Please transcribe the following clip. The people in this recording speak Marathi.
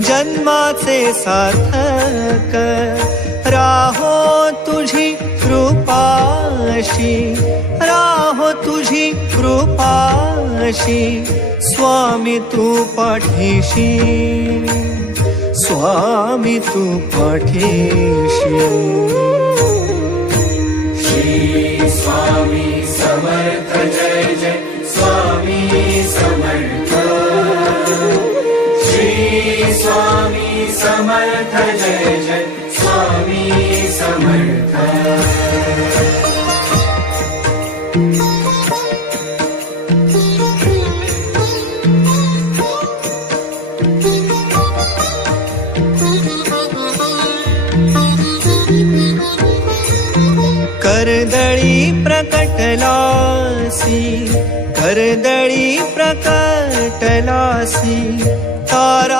जन्माचे सार्थक राहो तुझी कृपाशी, राहो तुझी कृपाशी, स्वामी तू पाठीशी, स्वामी तू पाठीशी. श्री स्वामी समर्थ जय जय स्वामी समर्थ. श्री स्वामी समर्थ जय जय स्वामी समर्थ. कर्दळी प्रकटलासी, कर्दळी प्रकटलासी, तारा